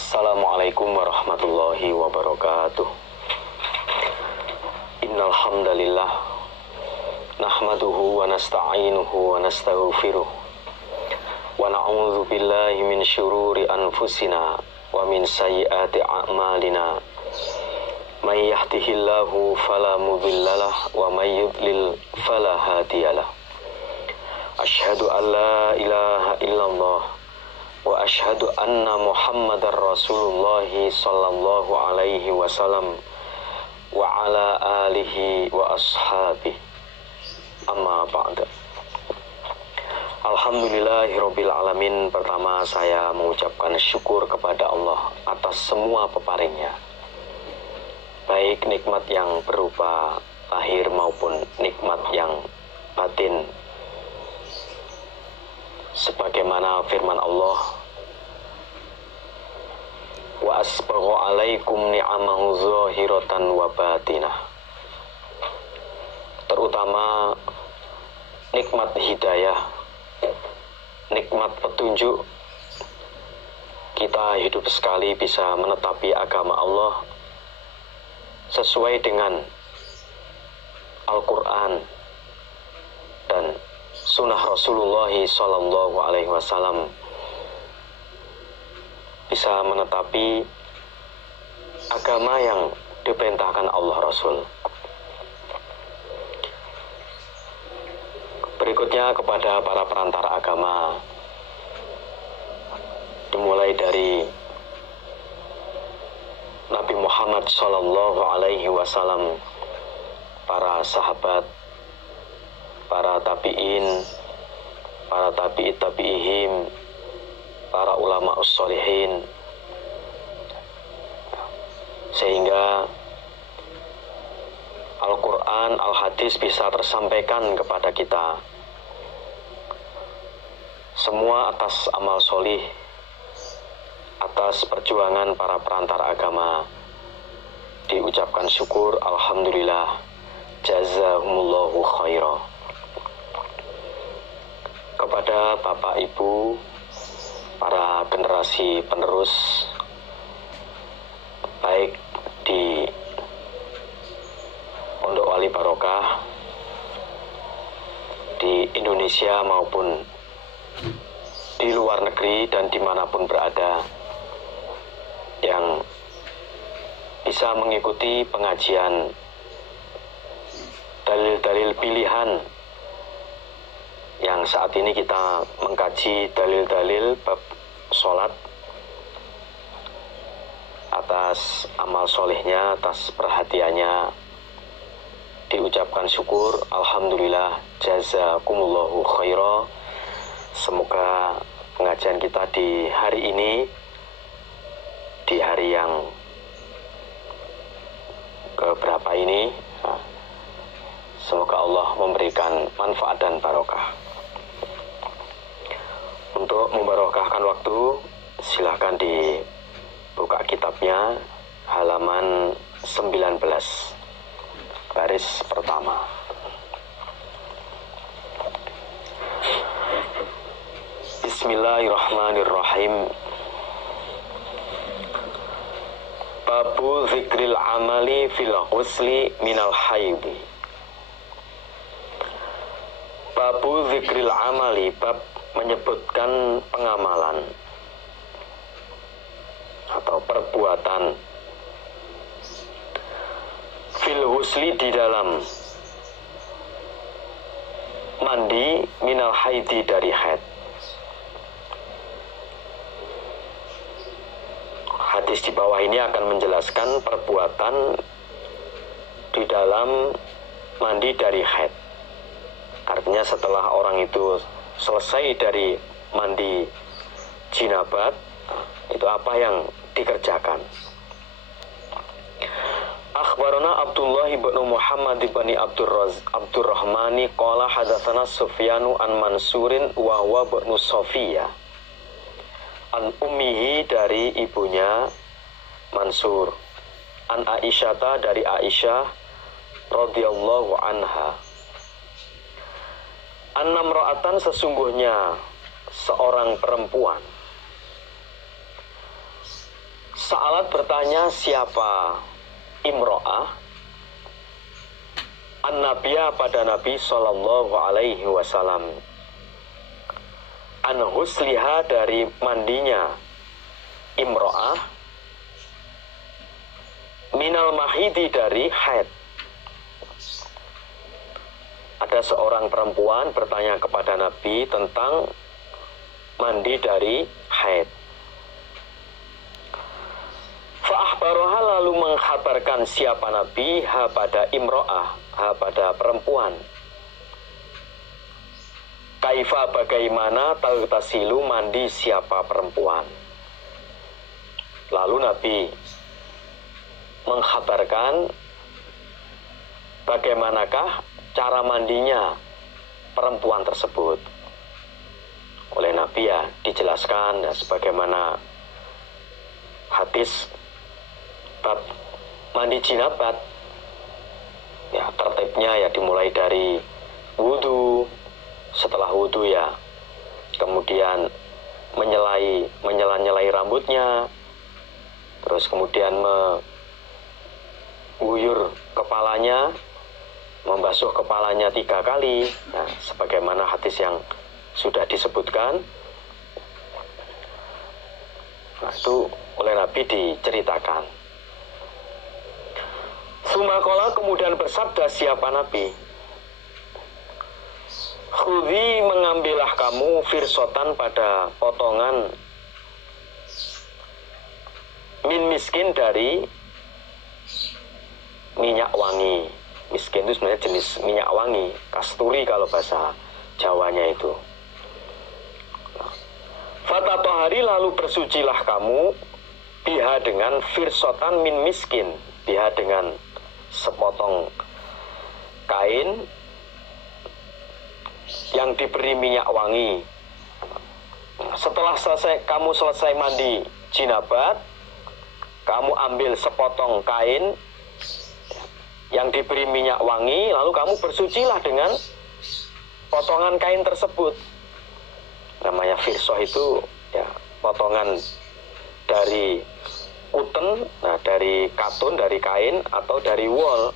Assalamualaikum warahmatullahi wabarakatuh. Innal hamdalillah nahmaduhu wa nasta'inuhu wa nastaghfiruh wa na'udzu billahi min syururi anfusina wa min sayyiati a'malina. May yahdihillahu fala mudhillalah wa may yudlil fala hadiyalah. Asyhadu an la ilaha illallah wa asyhadu anna Muhammadar Rasulullah sallallahu alaihi wasallam wa ala alihi wa ashabihi. Amma ba'da. Alhamdulillahirabbil alamin. Pertama saya mengucapkan syukur kepada Allah atas semua peparingnya, baik nikmat yang berupa lahir maupun nikmat yang batin. Sebagaimana firman Allah, wa asbagha alaikum ni'amahu zahiratan wa batinah. Terutama nikmat hidayah, nikmat petunjuk. Kita hidup sekali bisa menetapi agama Allah sesuai dengan Al-Quran dan Sunnah Rasulullah sallallahu alaihi wasallam, bisa menetapi agama yang diperintahkan Allah Rasul. Berikutnya kepada para perantara agama, dimulai dari Nabi Muhammad sallallahu alaihi wasallam, para sahabat, para tabi'in, para tabi'it tabi'ihim, para ulama ussolihin, sehingga Al-Quran, Al-Hadis bisa tersampaikan kepada kita. Semua atas amal solih, atas perjuangan para perantara agama, diucapkan syukur, alhamdulillah, jazahumullahu khairah. Kepada Bapak Ibu, para generasi penerus, baik di Pondok Wali Barokah, di Indonesia maupun di luar negeri dan dimanapun berada, yang bisa mengikuti pengajian dalil-dalil pilihan, yang saat ini kita mengkaji dalil-dalil bab sholat. Atas amal solehnya, atas perhatiannya, diucapkan syukur, alhamdulillah, jazakumullahu khairah. Semoga pengajian kita di hari ini, di hari yang keberapa ini, semoga Allah memberikan manfaat dan barokah. Untuk membarokahkan waktu, silahkan dibuka kitabnya, halaman 19, baris pertama. Bismillahirrahmanirrahim. Babu zikril amali fil ghusli minal haidi. Babu zikril amali, bab menyebutkan pengamalan atau perbuatan fil ghusli, di dalam mandi, minal haidi, dari haid. Hadis di bawah ini akan menjelaskan perbuatan di dalam mandi dari haid. Artinya setelah orang itu selesai dari mandi jinabat, itu apa yang dikerjakan. Akhbarana Abdullah ibn Muhammad ibn Abdurrahmani qala hadatsana Sufyanu an Mansurin wa huwa ibn Safiyah an ummihi, dari ibunya Mansur, an Aisyata, dari Aisyah radhiyallahu anha, annamra'atan, sesungguhnya seorang perempuan, Sahabat bertanya, siapa imro'ah? An-Nabiya pada Nabi Sallallahu Alaihi Wasallam. An husliha dari mandinya imro'ah, minal mahidi dari haid. Ada seorang perempuan bertanya kepada Nabi tentang mandi dari haid. Fa'ahbaroha lalu menghabarkan siapa Nabi ha pada imro'ah, ha pada perempuan. Kaifa bagaimana taghtasilu mandi siapa perempuan. Lalu Nabi menghabarkan bagaimanakah cara mandinya perempuan tersebut. Oleh Nabi ya dijelaskan ya, sebagaimana hadis bab mandi jinabat. Ya tertibnya ya dimulai dari wudu, setelah wudu ya kemudian menyela-nyelai rambutnya, terus kemudian mengguyur kepalanya, membasuh kepalanya 3 kali. Nah, sebagaimana hadis yang sudah disebutkan. Nah, itu oleh Nabi diceritakan. Sumakola kemudian bersabda siapa Nabi, khudhi mengambillah kamu firsotan pada potongan min miskin dari minyak wangi. Miskin itu sebenarnya jenis minyak wangi, kasturi kalau bahasa Jawanya itu. Fatatohari lalu bersucilah kamu biha dengan firsotan min miskin, biha dengan sepotong kain yang diberi minyak wangi. Setelah kamu selesai mandi jinabat, kamu ambil sepotong kain yang diberi minyak wangi, lalu kamu bersucilah dengan potongan kain tersebut. Namanya firsoh itu ya potongan dari kuten, nah dari katun, dari kain atau dari wol.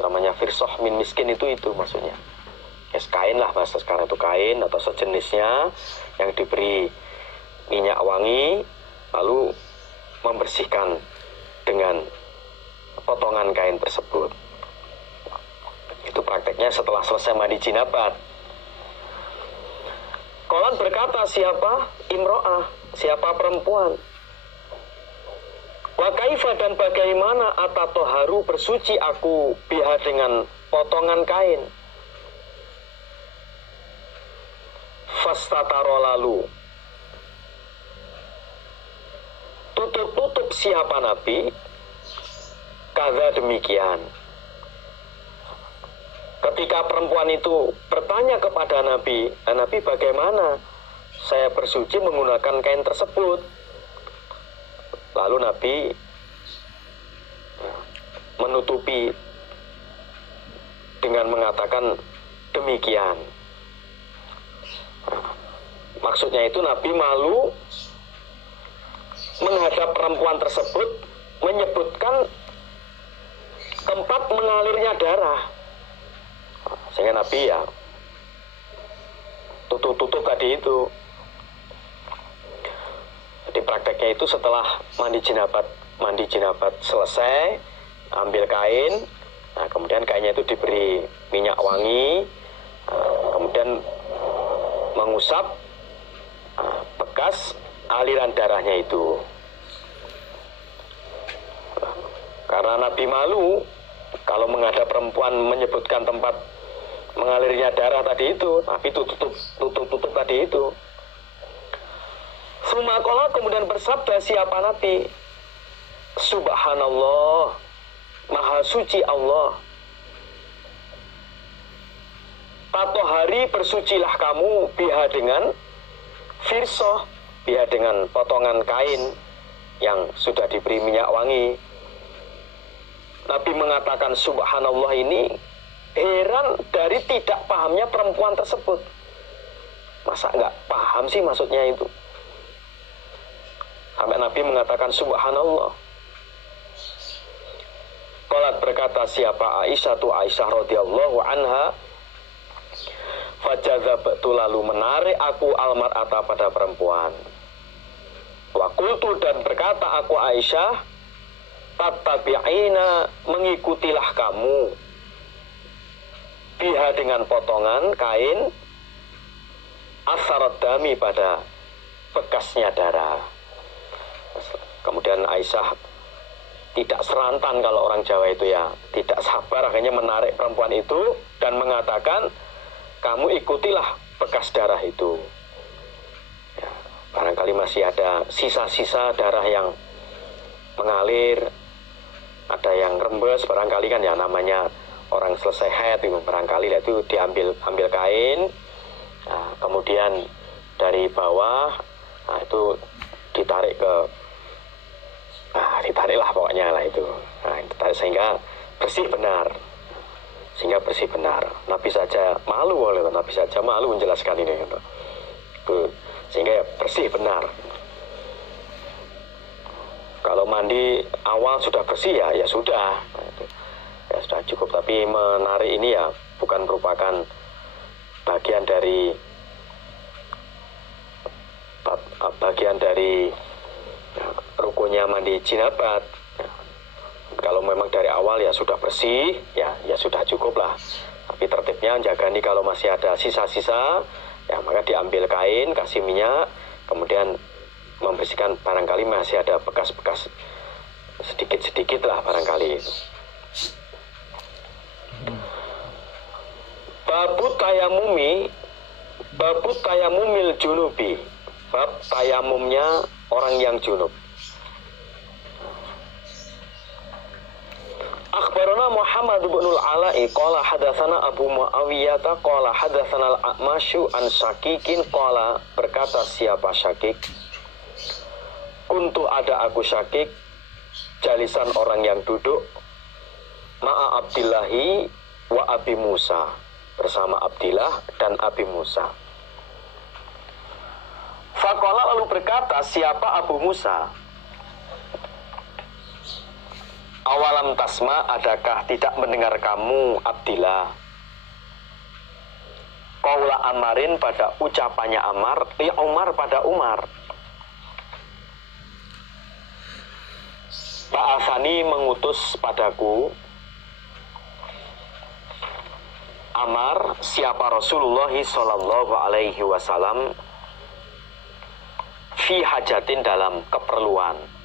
Namanya firsoh min miskin itu maksudnya. Ya kain lah bahasa sekarang itu kain atau sejenisnya yang diberi minyak wangi, lalu membersihkan dengan potongan kain tersebut. Itu prakteknya setelah selesai mandi jinabat. Qalat berkata siapa imro'ah, siapa perempuan. Wa kaifa dan bagaimana atatoharu bersuci aku biha dengan potongan kain. Fastataro lalu tutup siapa Nabi kada demikian. Ketika perempuan itu bertanya kepada Nabi, Nabi bagaimana saya bersuci menggunakan kain tersebut? Lalu Nabi menutupi dengan mengatakan demikian. Maksudnya itu Nabi malu menghadap perempuan tersebut, menyebutkan tempat mengalirnya darah. Sehingga Nabi ya tutup tadi itu. Jadi prakteknya itu setelah mandi jinabat selesai, ambil kain, nah kemudian kainnya itu diberi minyak wangi, kemudian mengusap bekas aliran darahnya itu. Karena Nabi malu kalau menghadap perempuan menyebutkan tempat mengalirnya darah tadi itu, Nabi tutup tadi itu. Sumakola kemudian bersabda siapa Nabi, Subhanallah, Maha Suci Allah. Tatohari bersucilah kamu biha dengan firsoh, biha dengan potongan kain yang sudah diberi minyak wangi. Nabi mengatakan Subhanallah ini heran dari tidak pahamnya perempuan tersebut. Masa nggak paham sih maksudnya itu? Sampai Nabi mengatakan Subhanallah. Qalat berkata siapa Aisyah tu Aisyah radhiyallahu anha, fajadzabtu lalu menarik aku almar'ata pada perempuan. Wa qultu dan berkata aku Aisyah, tattabi'ina mengikutilah kamu, biha dengan potongan kain, asarat dami pada bekasnya darah. Kemudian Aisyah tidak serantan, kalau orang Jawa itu ya tidak sabar, akhirnya menarik perempuan itu dan mengatakan, kamu ikutilah bekas darah itu. Ya, barangkali masih ada sisa-sisa darah yang mengalir, ada yang rembes barangkali kan ya, namanya orang selesai haid itu barangkali itu ambil kain, nah, kemudian dari bawah, nah, itu ditariklah pokoknya lah itu. Nah, ditarik sehingga bersih benar. Nabi saja malu menjelaskan ini gitu. Sehingga ya bersih benar. Kalau mandi awal sudah bersih ya sudah. Nah, itu. Ya sudah cukup, tapi menarik ini ya bukan merupakan bagian dari rukunnya mandi jinabat. Kalau memang dari awal ya sudah bersih, ya sudah cukup lah. Tapi tertibnya jaga nih, kalau masih ada sisa-sisa, ya maka diambil kain, kasih minyak, kemudian membersihkan, barangkali masih ada bekas-bekas sedikit-sedikit lah barangkali. Babu tayamumil junubi, bab tayamumnya orang yang junub. Akhbarana Muhammad bin al-Ala'i qala hadatsana Abu Muawiyah qala hadatsana al-A'masyu an Syaqiqin qala, berkata siapa Syaqiq, kuntu ada aku Syaqiq jalisan orang yang duduk ma'a Abdillahi wa Abi Musa, bersama Abdillah dan Abi Musa. Faqala lalu berkata siapa Abu Musa, awalam tasma, adakah tidak mendengar kamu Abdillah, qaula Amarin pada ucapannya Amar, li Umar pada Umar, ba'athani mengutus padaku Amar siapa Rasulullah sallallahu alaihi wasallam fi hajatin dalam keperluan.